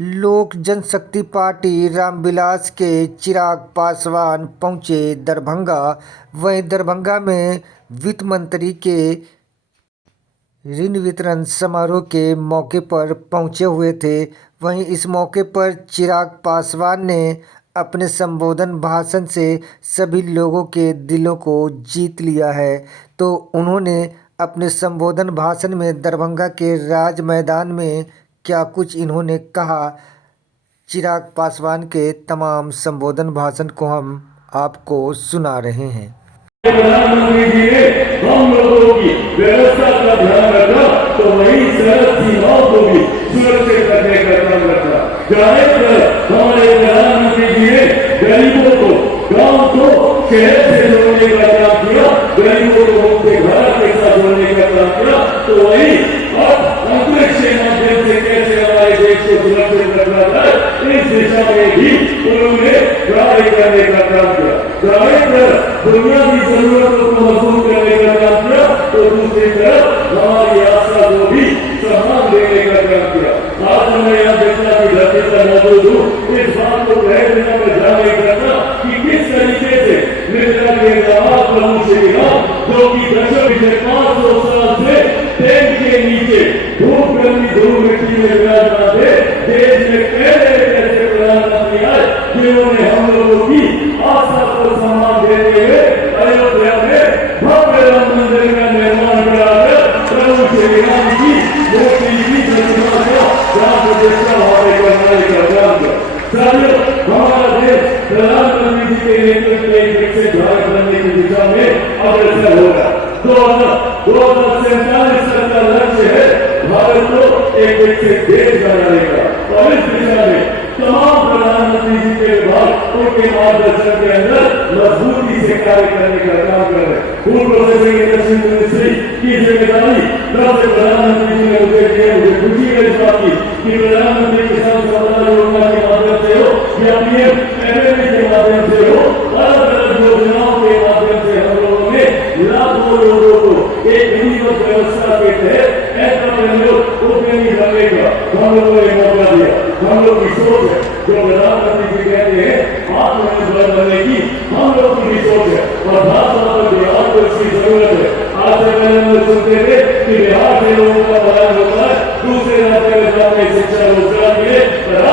लोक जनशक्ति पार्टी रामविलास के चिराग पासवान पहुंचे दरभंगा। वहीं दरभंगा में वित्त मंत्री के ऋण वितरण समारोह के मौके पर पहुंचे हुए थे। वहीं इस मौके पर चिराग पासवान ने अपने संबोधन भाषण से सभी लोगों के दिलों को जीत लिया है। तो उन्होंने अपने संबोधन भाषण में दरभंगा के राज मैदान में क्या कुछ इन्होंने कहा, चिराग पासवान के तमाम संबोधन भाषण को हम आपको सुना रहे हैं। प्रधानमंत्री जी ने हम लोगों की व्यवस्था का ध्यान रखा, तो वही सरहद सीमाओं को भी सुरक्षित करने का काम रखा। जाने पर हमारे प्रधानमंत्री जी ने गरीबों को, गांव को शहर से जोड़ने का काम किया, गरीबों को उनके घर के साथ जोड़ने का काम किया। तो वही अब अंतरिक्ष के माध्यम से कैसे हमारे देश को सुरक्षित रखना जाए, इस दिशा में भी उन्होंने कार्य करने का काम किया। जाने पर बुनियादी जरूरतों को मजबूत करने का काम किया, तो दूसरी तरफ हमारी आशा को भी सम्मान देने का काम किया। आज मैं यहाँ देखना की धरती पर मौजूद हूँ, इस बात को कहना मैं जाने करना कि किस तरीके से निर्मला के जवाब प्रभु श्री राम, जो की दशक पिछले 500 साल से पेड़ के नीचे धूप गर्मी धूप मिट्टी में विराजमान थे, देश में पहले ऐसे प्रधानमंत्री आए जिन्होंने हम लोगों की आशा को सम्मान देते हुए अयोध्या में भव्य राम मंदिर का निर्माण कराकर प्रभु श्री राम की मूर्ति की प्रतिमा का प्राण प्रतिष्ठा भावे करने का काम किया। हमारा देश प्रधानमंत्री जी के नेतृत्व में विकसित भारत बनने की दिशा में अग्रसर होगा। 2047 तक का लक्ष्य है भारत को एक विकसित देश बनाने का, और इस दिशा में तमाम प्रधानमंत्री जी के विभाग उनके मार्गदर्शन के अंदर मजबूती से कार्य करने का काम कर रहे हैं। फूड प्रोसेसिंग इंडस्ट्री मिनिस्ट्री की जिम्मेदारी तब से प्रधानमंत्री जी ने मुझे दी है। मुझे खुशी है इस बात की कि प्रधानमंत्री किसान सम्मान योजना के माध्यम से हो या पीएम एमएसपी के माध्यम से हो, अलग अलग योजनाओं के माध्यम से हम लोगों ने लाखों लोगों को एक विधिवत व्यवस्था के तहत एंटरप्रेन्योर उद्यमी बनने का हम लोगों ने मौका दिया। हम लोग की सोच है, जो प्रधानमंत्री जी कहते हैं आत्मनिर्भर बनने की, हम लोग की भी सोच है, और भाजपा को बिहार को इसकी जरूरत है। आज से पहले हम लोग सुनते थे कि बिहार के लोगों का बयान होता है, दूसरे राज्य में जाके शिक्षा रोजगार मिले, पर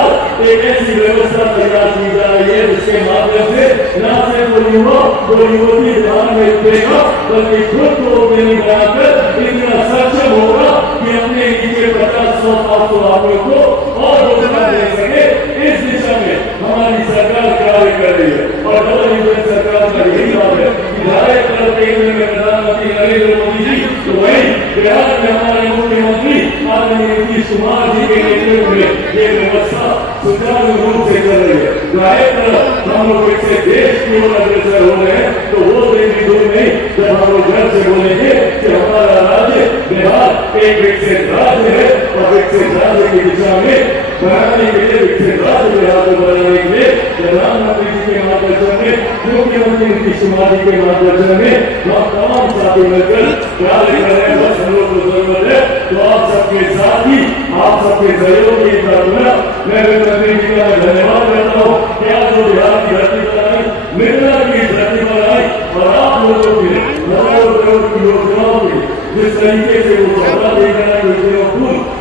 एक ऐसी व्यवस्था तैयार की जा रही है जिसके माध्यम से न सिर्फ वो युवा, वो युवती बिहार में उतरेगा, बल्कि खुद को उद्यमी बनाकर इतना सक्षम होगा कि अपने नीचे 50-100 आदमियों को और रोजगार दे सके। इस दिशा में हमारी सरकार कार्य कर रही है, और डबल इंजन सरकार का यही बात है कि धारे पर केंद्र में प्रधानमंत्री नरेंद्र मोदी जी, तो वही बिहार में हमारे मुख्यमंत्री आदरणीय नीतीश कुमार जी के नेतृत्व में ये व्यवस्था सुचारू रूप से चल रही है। जाहिर तरह हम लोग इससे देश की ओर अग्रसर हो रहे हैं, तो वो दिन भी दूर नहीं जब हम लोग घर से बोलेंगे कि हमारा राज्य बिहार एक विकसित राज्य है, और विकसित राज्य की दिशा में बनाने के लिए, विकसित राज्य बिहार को बनाने के लिए प्रधानमंत्री जी के मार्गदर्शन में, मुख्यमंत्री नीतीश कुमार जी के मार्गदर्शन में हम तमाम साथी मिलकर कार्य कर रहे हैं। बस हम लोग को जरूरत है तो आप सबके साथ ही, आप सबके सहयोग की प्रार्थना मैं मुख्यमंत्री जी का धन्यवाद करता हूँ कि आज जो बिहार की धरती पर आई, निर्मला की धरती पर आई, और आप लोगों की हजारों करोड़ की योजनाओं की जिस तरीके से वो सफलता देकर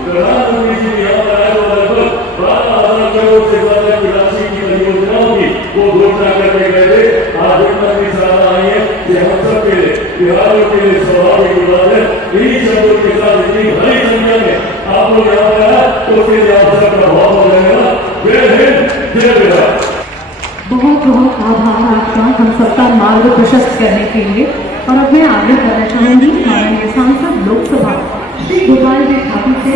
प्रधानमंत्री जी ने यहाँ पर आए, वो लगभग 12,000 करोड़ से ज्यादा की राशि की परियोजनाओं की वो घोषणा करके गए थे। आज मुख्यमंत्री साहब आए हैं कि हम सब के लिए, बिहारियों के लिए स्वाभाविक बात है, इन्हीं शब्दों के साथ इतनी बड़ी संख्या में आप लोग यहाँ पर आए, तो उसके लिए आप सबका बहुत बहुत धन्यवाद। जय हिंद, जय बिहार। बहुत बहुत आभार आपका हम सबका मार्ग प्रशस्त करने के लिए। और अब मैं आगे करना चाहूंगी माननीय सांसद लोकसभा श्री गोपाल जी ठाकुर से।